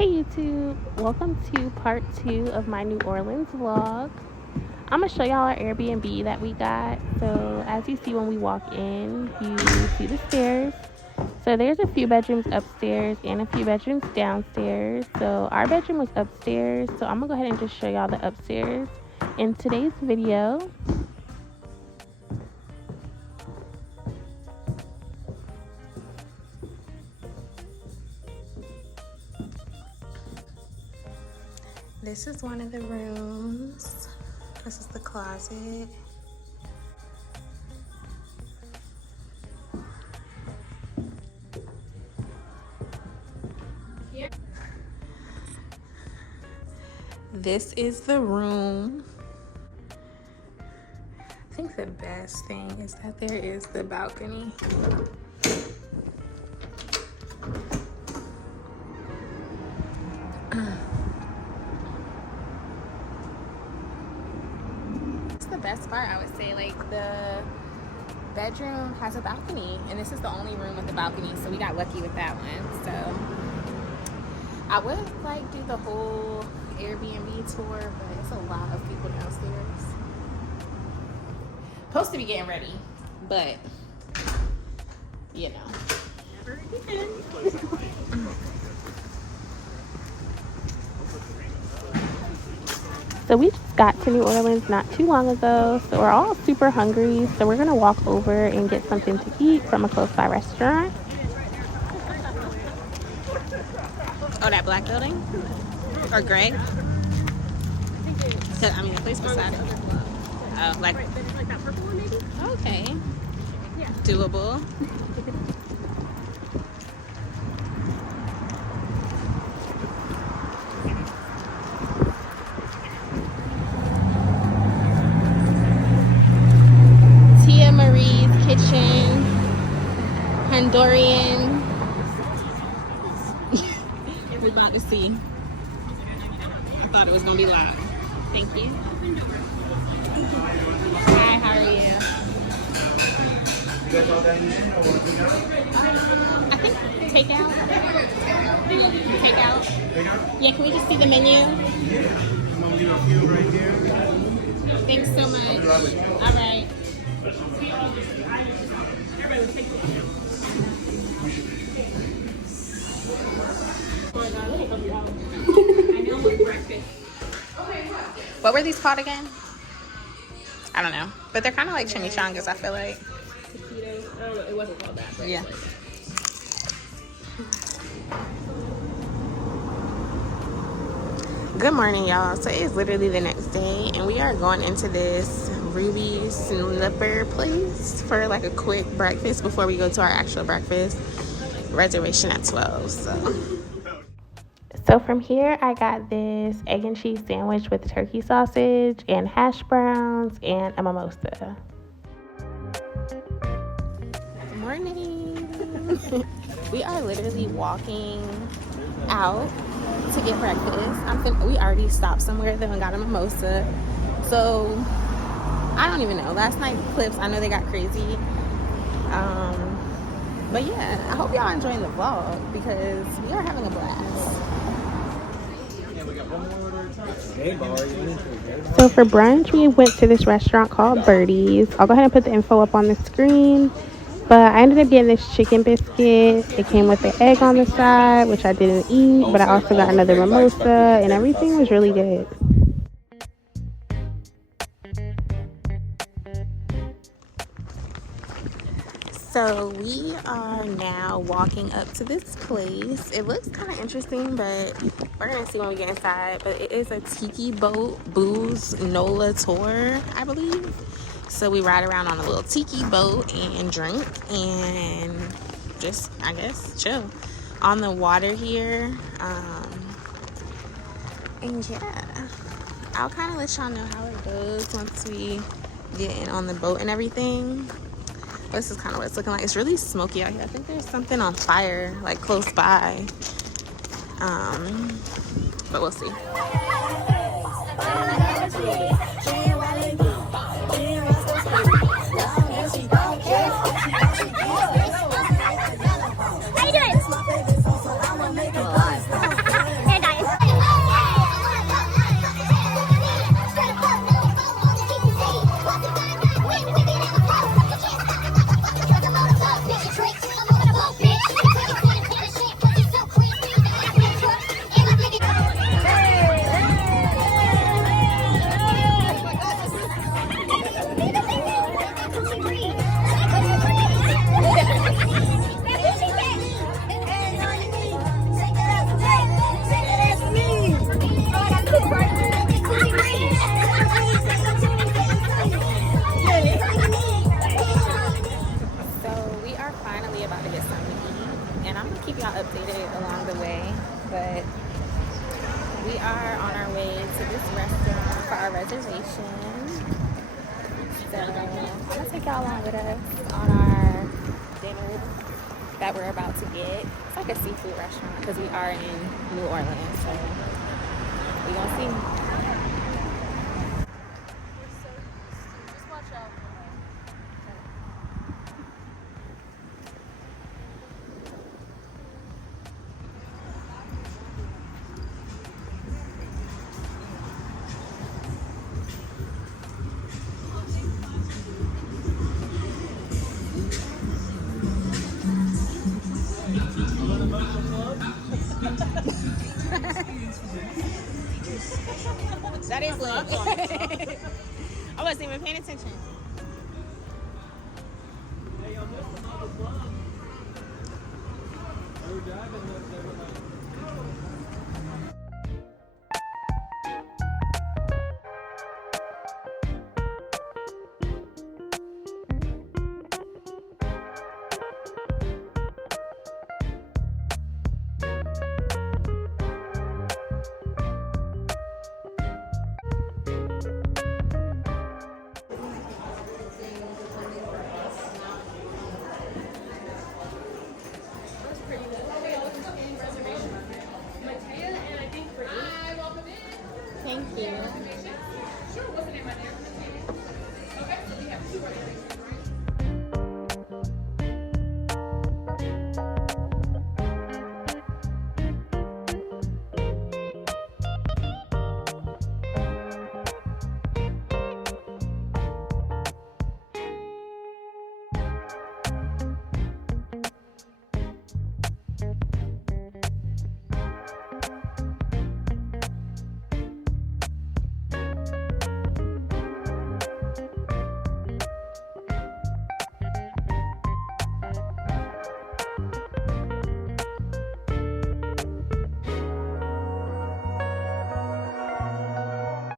Hey YouTube, welcome to part 2 of my New Orleans vlog. I'm going to show y'all our Airbnb that we got. So as you see when we walk in, you see the stairs. So there's a few bedrooms upstairs and a few bedrooms downstairs. So our bedroom was upstairs, so I'm going to go ahead and just show y'all the upstairs in today's video. This is one of the rooms. This is the closet. This is the room. I think the best thing is that there is the balcony. Best part, I would say, like, the bedroom has a balcony, and this is the only room with a balcony, so we got lucky with that one. So I would like do the whole Airbnb tour, but it's a lot of people downstairs. Supposed to be getting ready, but you know, never again. So we just got to New Orleans not too long ago, so we're all super hungry. So we're gonna walk over and get something to eat from a close by restaurant. Oh, that black building? Or gray? I mean, the place beside it. Oh, like that purple one maybe? Okay. Yeah. Doable. Kitchen, Honduran. We're about to see. I thought it was gonna be loud. Thank you. Hi, how are you? You guys all dining in or I think takeout. Takeout? Yeah, can we just see the menu? Yeah. I'm gonna leave a few right here. Thanks so much. All right. What were these called again? I don't know, but they're kind of like chimichangas, I feel like. I don't know, it wasn't called that. Yeah. Good morning, y'all. So it's literally the next day, and we are going into this Ruby Slipper place for like a quick breakfast before we go to our actual breakfast reservation at 12. So from here, I got this egg and cheese sandwich with turkey sausage and hash browns and a mimosa. Good morning. We are literally walking out to get breakfast. We already stopped somewhere though and got a mimosa. So I don't even know. Last night clips, I know they got crazy. But yeah, I hope y'all enjoying the vlog because we are having a blast. So for brunch, we went to this restaurant called Birdie's. I'll go ahead and put the info up on the screen. But I ended up getting this chicken biscuit. It came with the egg on the side, which I didn't eat. But I also got another mimosa, and everything was really good. So we are now walking up to this place. It looks kind of interesting, but we're gonna see when we get inside. But it is a Tiki boat booze Nola tour, I believe. So we ride around on a little Tiki boat and drink and just, I guess, chill on the water here. And yeah, I'll kind of let y'all know how it goes once we get in on the boat and everything. This is kind of what it's looking like. It's really smoky out here. I think there's something on fire like close by, but we'll see. How you doing? But we are on our way to this restaurant for our reservation. So I'm gonna take y'all along with us on our dinner that we're about to get. It's like a seafood restaurant because we are in New Orleans, so we gonna see. That is lit. I wasn't even paying attention.